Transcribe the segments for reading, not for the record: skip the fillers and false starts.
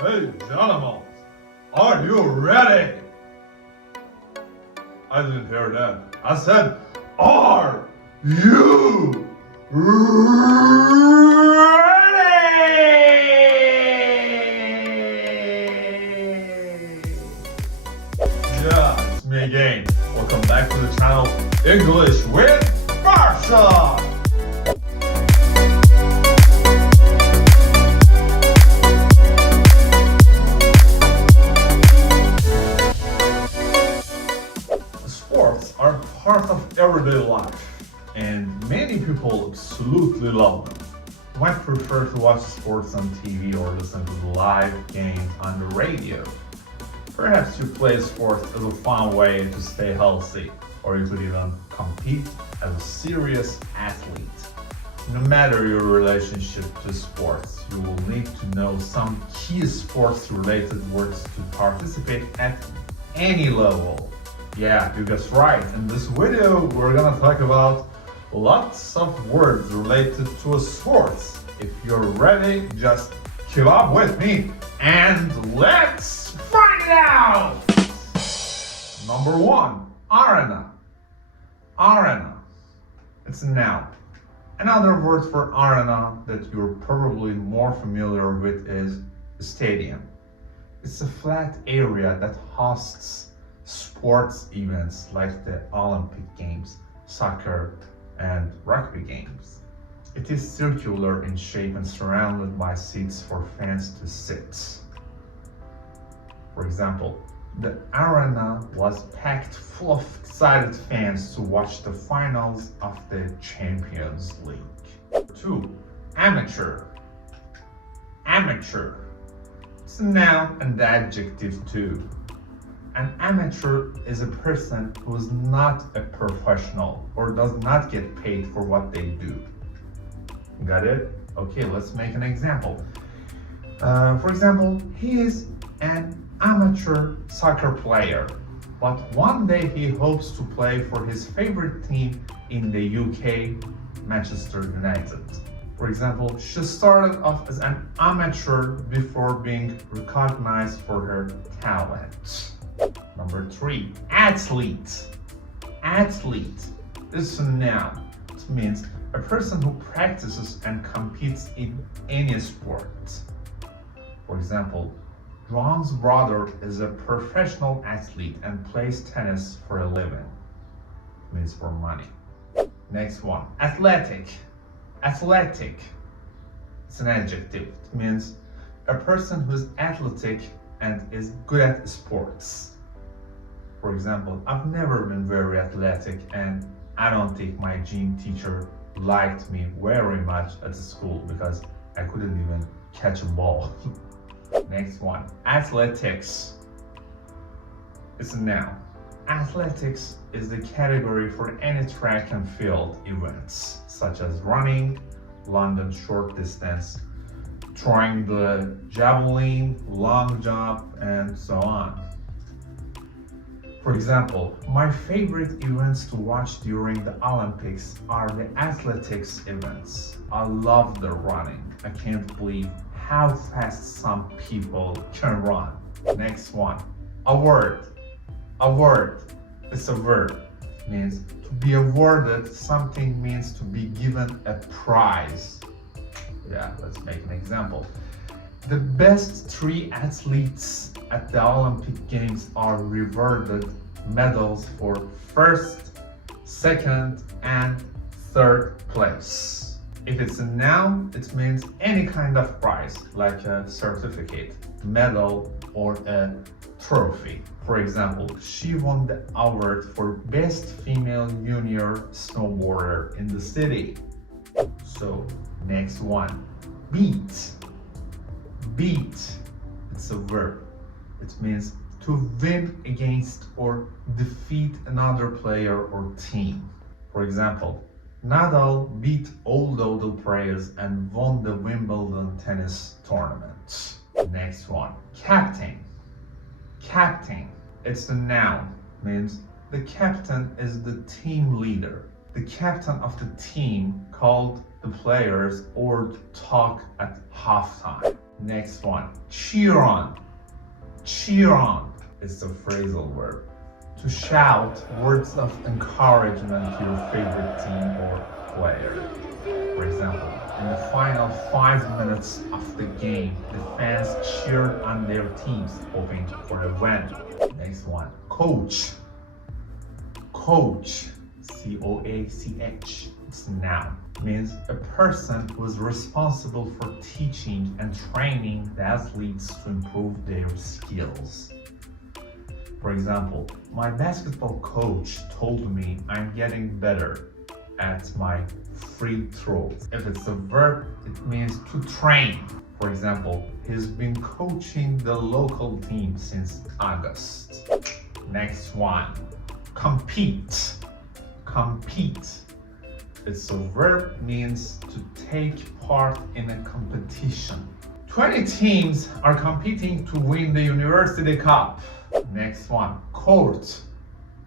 Hey, gentlemen, are you ready? I didn't hear that. I said, are you ready? Yeah, it's me again. Welcome back to the channel English with Marsha. Sports are part of everyday life, and many people absolutely love them. You might prefer to watch sports on TV or listen to the live games on the radio. Perhaps you play sports as a fun way to stay healthy, or you could even compete as a serious athlete. No matter your relationship to sports, you will need to know some key sports-related words to participate at any level. Yeah, you guessed right. In this video, we're gonna talk about lots of words related to a sports. If you're ready, just keep up with me and let's find it out! Number 1, arena. Arena. It's a noun. Another word for arena that you're probably more familiar with is stadium. It's a flat area that hosts sports events like the Olympic Games, soccer, and rugby games. It is circular in shape and surrounded by seats for fans to sit. For example, the arena was packed full of excited fans to watch the finals of the Champions League. 2. Amateur. Amateur. It's a noun and adjective too. An amateur is a person who is not a professional or does not get paid for what they do. Got it? Okay, let's make an example. For example, he is an amateur soccer player, but one day he hopes to play for his favorite team in the UK, Manchester United. For example, she started off as an amateur before being recognized for her talent. Number 3, athlete. Athlete is a noun. It means a person who practices and competes in any sport. For example, John's brother is a professional athlete and plays tennis for a living. It means for money. Next one, athletic. Athletic. It's an adjective. It means a person who is athletic and is good at sports. For example, I've never been very athletic and I don't think my gym teacher liked me very much at school because I couldn't even catch a ball. Next one, athletics. It's a noun. Athletics is the category for any track and field events such as running, London short distance, throwing the javelin, long jump, and so on. For example, my favorite events to watch during the Olympics are the athletics events. I love the running. I can't believe how fast some people can run. Next one, award. Award. It's a verb. It means to be awarded something means to be given a prize. Yeah, let's make an example. The best 3 athletes at the Olympic Games are rewarded medals for first, second, and third place. If it's a noun, it means any kind of prize, like a certificate, medal, or a trophy. For example, she won the award for Best Female Junior Snowboarder in the city. So, next one, beat. Beat. It's a verb. It means to win against or defeat another player or team. For example, Nadal beat all the other players and won the Wimbledon tennis tournament. Next one, captain. Captain. It's a noun. Means the captain is the team leader. The captain of the team called the players or talk at halftime. Next one, cheer on. Cheer on is the phrasal verb. To shout words of encouragement to your favorite team or player. For example, in the final 5 minutes of the game, the fans cheered on their teams, hoping for a win. Next one, coach. Coach, C-O-A-C-H, it's a noun. Means a person who is responsible for teaching and training the athletes to improve their skills. For example, my basketball coach told me I'm getting better at my free throws. If it's a verb, it means to train. For example, he's been coaching the local team since August. Next one, compete. Compete. It's a verb, means to take part in a competition. 20 teams are competing to win the University Cup. Next one, court.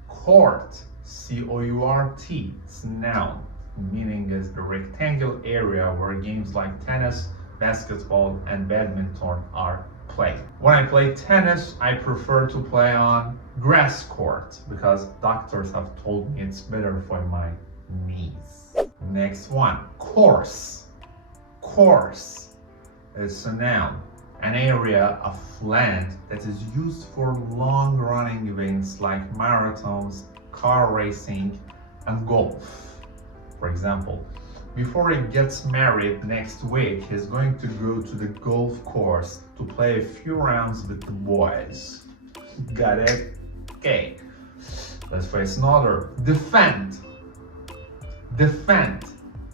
Court, C-O-U-R-T, it's a noun. Meaning is the rectangular area where games like tennis, basketball, and badminton are played. When I play tennis, I prefer to play on grass court because doctors have told me it's better for my knees. Next one, course. Course is a noun, an area of land that is used for long-running events like marathons, car racing, and golf. For example, before he gets married next week, he's going to go to the golf course to play a few rounds with the boys. Got it? Okay. Let's face another. Defend. Defend.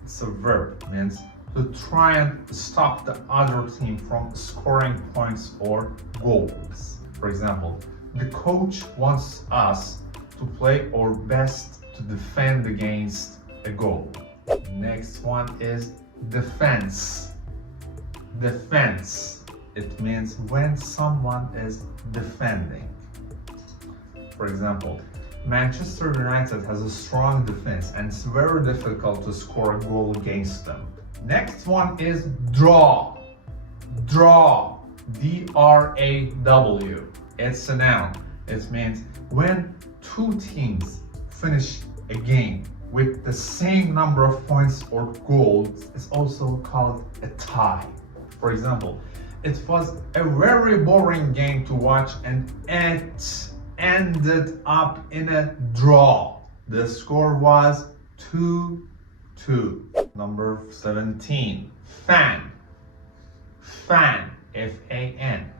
It's a verb, means to try and stop the other team from scoring points or goals. For example, the coach wants us to play our best to defend against a goal. Next one is defense. Defense. It means when someone is defending. For example, Manchester United has a strong defense and it's very difficult to score a goal against them. Next one is draw. Draw. D-R-A-W. It's a noun. It means when two teams finish a game with the same number of points or goals, it's also called a tie. For example, it was a very boring game to watch and it ended up in a draw. The score was 2-2. Number 17, fan. Fan, F-A-N.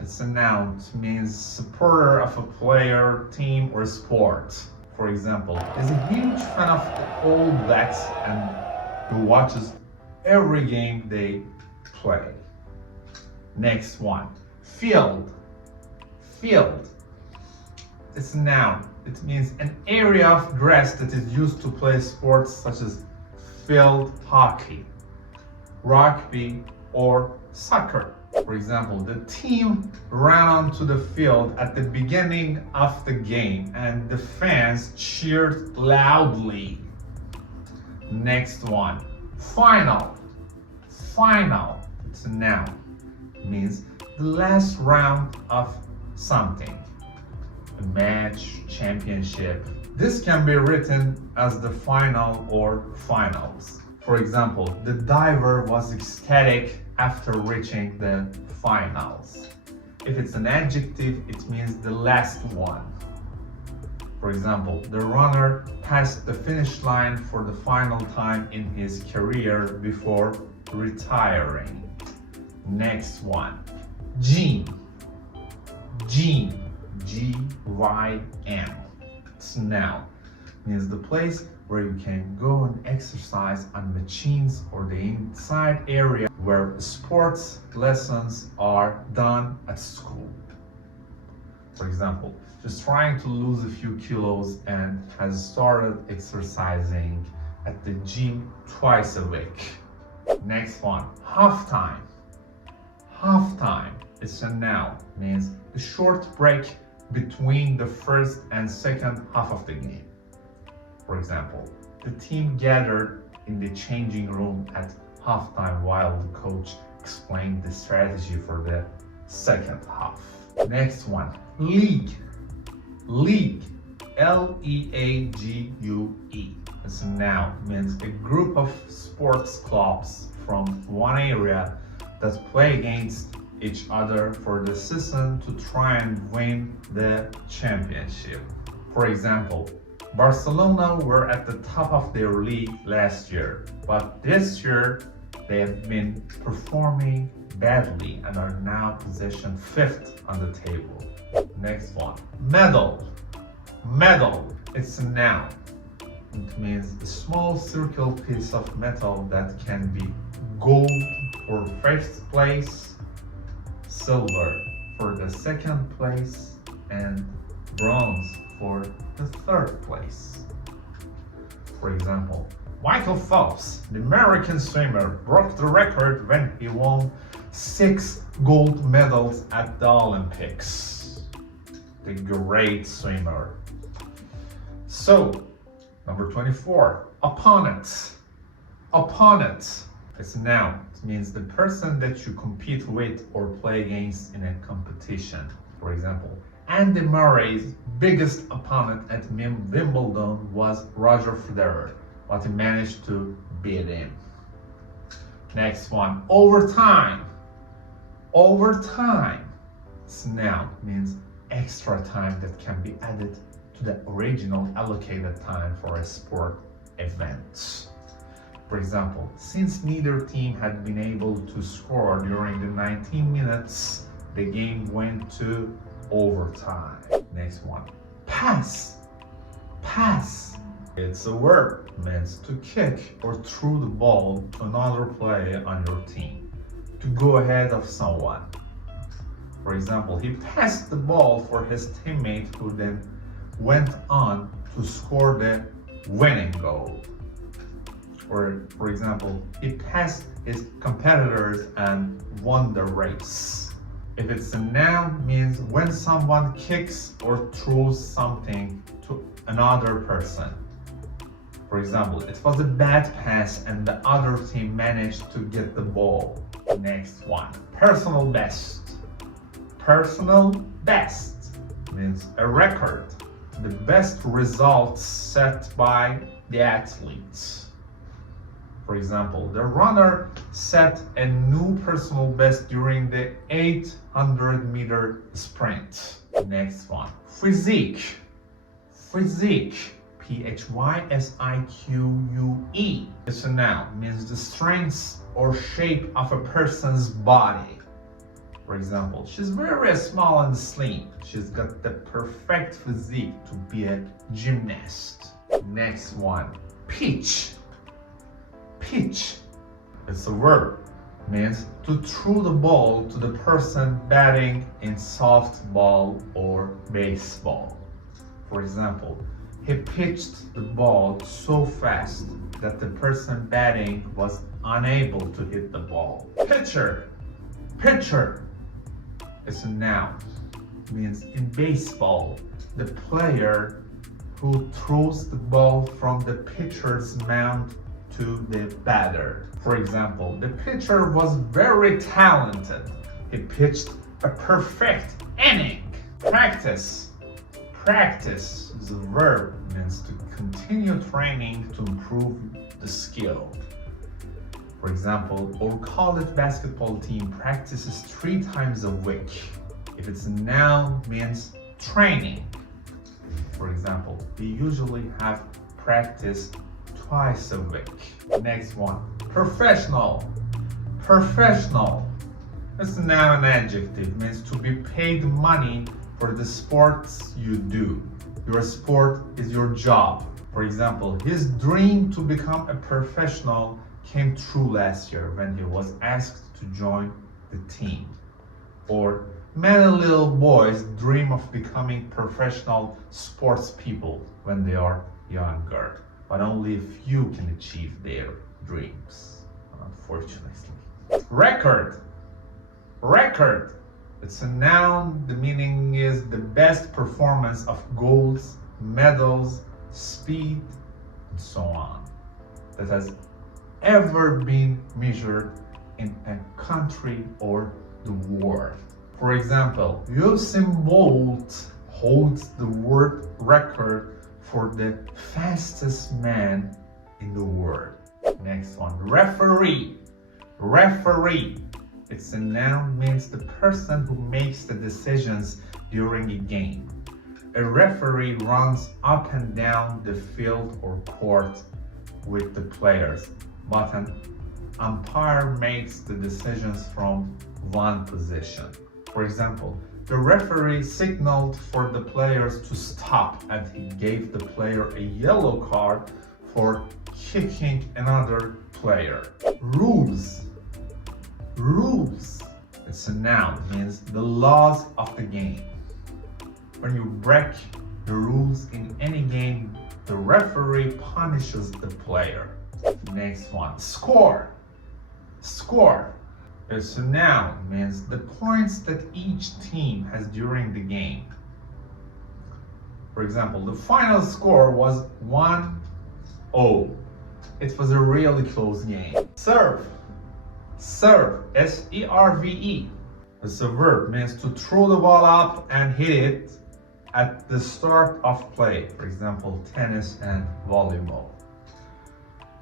It's a noun. It means supporter of a player, team, or sport. For example, is a huge fan of the All Blacks and who watches every game they play. Next one, field. Field. It's a noun. It means an area of grass that is used to play sports such as field hockey, rugby, or soccer. For example, the team ran onto the field at the beginning of the game and the fans cheered loudly. Next one, final. Final, it's a noun. It means the last round of something. A match, championship. This can be written as the final or finals. For example, the diver was ecstatic after reaching the finals. If it's an adjective, it means the last one. For example, the runner passed the finish line for the final time in his career before retiring. Next one, gym. Gym, G-Y-M. It's a noun. Means the place where you can go and exercise on machines or the inside area where sports lessons are done at school. For example, just trying to lose a few kilos and has started exercising at the gym twice a week. Next one, halftime. Halftime is a noun, means a short break between the first and second half of the game. For example, the team gathered in the changing room at halftime while the coach explain the strategy for the second half. Next one, league. League, L-E-A-G-U-E. It's a noun, means a group of sports clubs from one area that play against each other for the season to try and win the championship. For example, Barcelona were at the top of their league last year, but this year they have been performing badly and are now positioned 5th on the table. Next one, medal. Medal, it's a noun. It means a small circle piece of metal that can be gold for 1st place, silver for the 2nd place, and bronze for the 3rd place. For example, Michael Phelps, the American swimmer, broke the record when he won 6 gold medals at the Olympics. The great swimmer. So, number 24, opponent. Opponent. It's a noun. It means the person that you compete with or play against in a competition. For example, Andy Murray's biggest opponent at Wimbledon was Roger Federer, but he managed to beat him. Next one, overtime. Overtime. It's a noun. It means extra time that can be added to the original allocated time for a sport event. For example, since neither team had been able to score during the 19 minutes, the game went to overtime. Next one, pass. Pass. It's a verb, means to kick or throw the ball to another player on your team, to go ahead of someone. For example, he passed the ball for his teammate who then went on to score the winning goal. Or, for example, he passed his competitors and won the race. If it's a noun, means when someone kicks or throws something to another person. For example, it was a bad pass and the other team managed to get the ball. Next one, personal best. Personal best means a record, the best results set by the athletes. For example, the runner set a new personal best during the 800-meter sprint. Next one, physique. Physique, P-H-Y-S-I-Q-U-E. It's a noun, means the strength or shape of a person's body. For example, she's very small and slim. She's got the perfect physique to be a gymnast. Next one, pitch. Pitch. It's a verb. Means to throw the ball to the person batting in softball or baseball. For example, he pitched the ball so fast that the person batting was unable to hit the ball. Pitcher. Pitcher. It's a noun. It means in baseball, the player who throws the ball from the pitcher's mound to the batter. For example, the pitcher was very talented. He pitched a perfect inning. Practice. Practice is a verb, means to continue training to improve the skill. For example, our college basketball team practices 3 times a week. If it's a noun, means training. For example, we usually have practice twice a week. Next one, professional. Professional. It's a noun and adjective, means to be paid money for the sports you do. Your sport is your job. For example, his dream to become a professional came true last year when he was asked to join the team. Or many little boys dream of becoming professional sports people when they are younger, but only a few can achieve their dreams, unfortunately. Record. Record. It's a noun. The meaning is the best performance of goals, medals, speed, and so on that has ever been measured in a country or the world. For example, Usain Bolt holds the world record for the fastest man in the world. Next one, referee. Referee. It's a noun, means the person who makes the decisions during a game. A referee runs up and down the field or court with the players, but an umpire makes the decisions from one position. For example, the referee signaled for the players to stop and he gave the player a yellow card for kicking another player. Rules. Rules. It's a noun, means the laws of the game. When you break the rules in any game, the referee punishes the player. Next one, score. Score. It's a noun, means the points that each team has during the game. For example, the final score was 1-0. It was a really close game. Serve. Serve. S-E-R-V-E. It's a verb, means to throw the ball up and hit it at the start of play. For example, tennis and volleyball.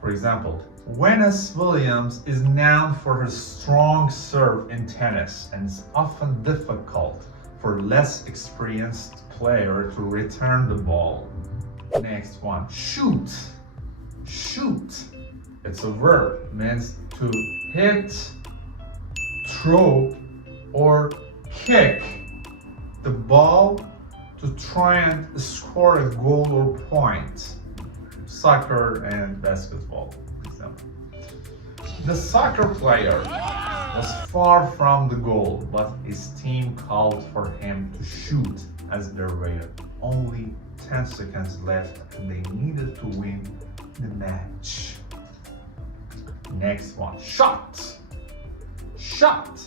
For example, Venus Williams is known for her strong serve in tennis, and it's often difficult for less experienced player to return the ball. Next one, shoot. Shoot. It's a verb, means to hit, throw, or kick the ball to try and score a goal or point. Soccer and basketball, for example. The soccer player was far from the goal, but his team called for him to shoot as there were only 10 seconds left and they needed to win the match. Next one, shot. Shot.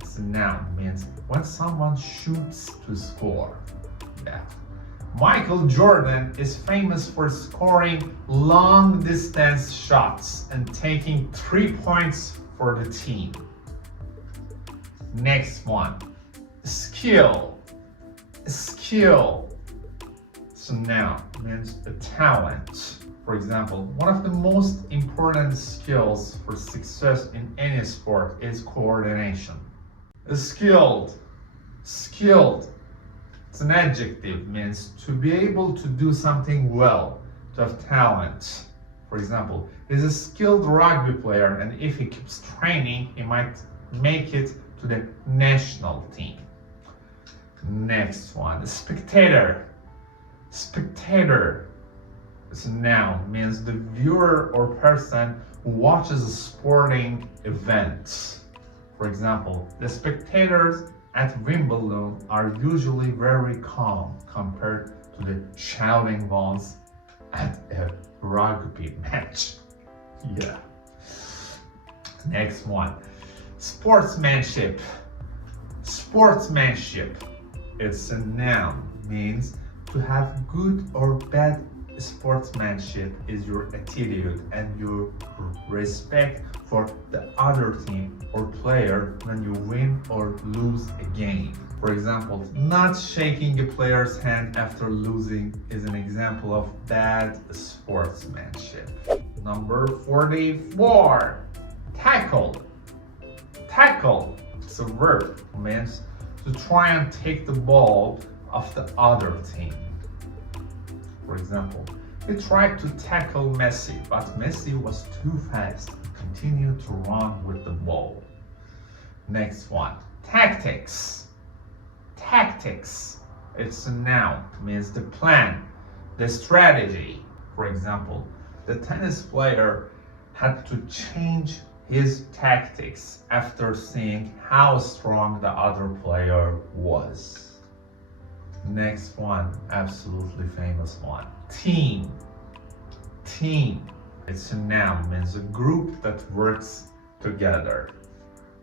It's a noun, means when someone shoots to score. Yeah. Michael Jordan is famous for scoring long distance shots and taking 3 points for the team. Next one, skill. Skill. It's a noun, means a talent. For example, one of the most important skills for success in any sport is coordination. Skilled. Skilled. It's an adjective, means to be able to do something well, to have talent. For example, he's a skilled rugby player, and if he keeps training, he might make it to the national team. Next one, spectator. Spectator. It's a noun, means the viewer or person who watches a sporting event. For example, the spectators at Wimbledon are usually very calm compared to the shouting ones at a rugby match. Yeah. Next one, sportsmanship. Sportsmanship. It's a noun, means to have good or bad sportsmanship is your attitude and your respect for the other team or player when you win or lose a game. For example, not shaking a player's hand after losing is an example of bad sportsmanship. Number 44, tackle. Tackle. It's a verb, means to try and take the ball off the other team. For example, he tried to tackle Messi, but Messi was too fast and continued to run with the ball. Next one, tactics. Tactics. It's a noun, means the plan, the strategy. For example, the tennis player had to change his tactics after seeing how strong the other player was. Next one, absolutely famous one, team. Team. It's a noun, means a group that works together.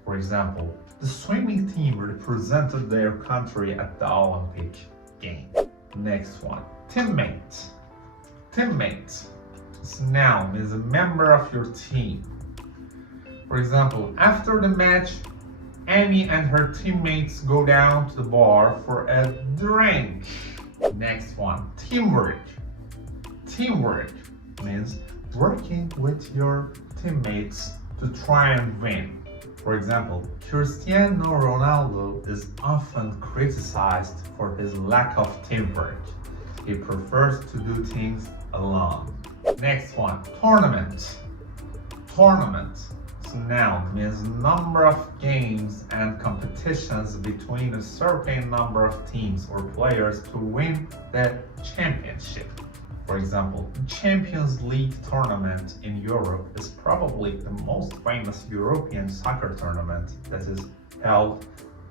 For example, the swimming team represented their country at the Olympic Games. Next one, teammate. Teammate. It's a noun, means a member of your team. For example, after the match, Annie and her teammates go down to the bar for a drink. Next one, teamwork. Teamwork means working with your teammates to try and win. For example, Cristiano Ronaldo is often criticized for his lack of teamwork. He prefers to do things alone. Next one, tournament. Tournament. So noun means number of games and competitions between a certain number of teams or players to win the championship. For example, the Champions League tournament in Europe is probably the most famous European soccer tournament that is held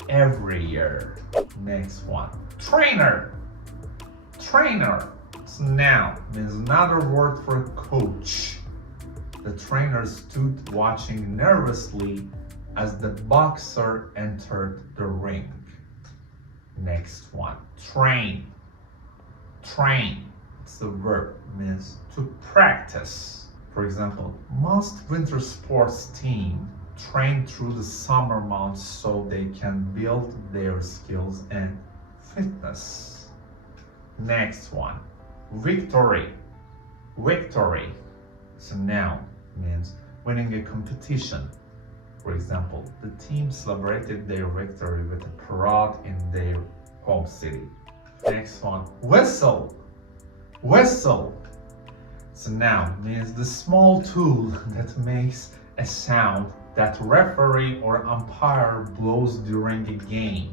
every year. Next one, trainer. Trainer. So noun means another word for coach. The trainer stood watching nervously as the boxer entered the ring. Next one, train. Train. It's the verb, means to practice. For example, most winter sports teams train through the summer months so they can build their skills and fitness. Next one, victory. Victory. So noun means winning a competition. For example, the team celebrated their victory with a parade in their home city. Next one, whistle. Whistle. So noun means the small tool that makes a sound that referee or umpire blows during a game.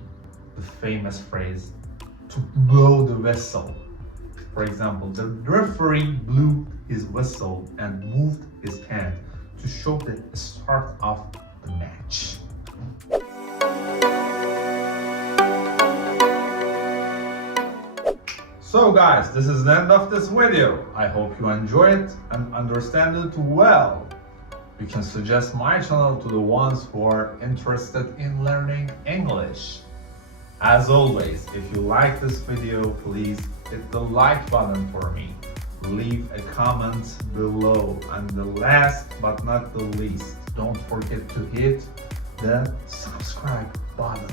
The famous phrase, to blow the whistle. For example, the referee blew his whistle and moved his hand to show the start of the match. So guys, this is the end of this video. I hope you enjoy it and understand it well. You can suggest my channel to the ones who are interested in learning English. As always, if you like this video, please hit the like button for me. Leave a comment below. And the last but not the least, don't forget to hit the subscribe button.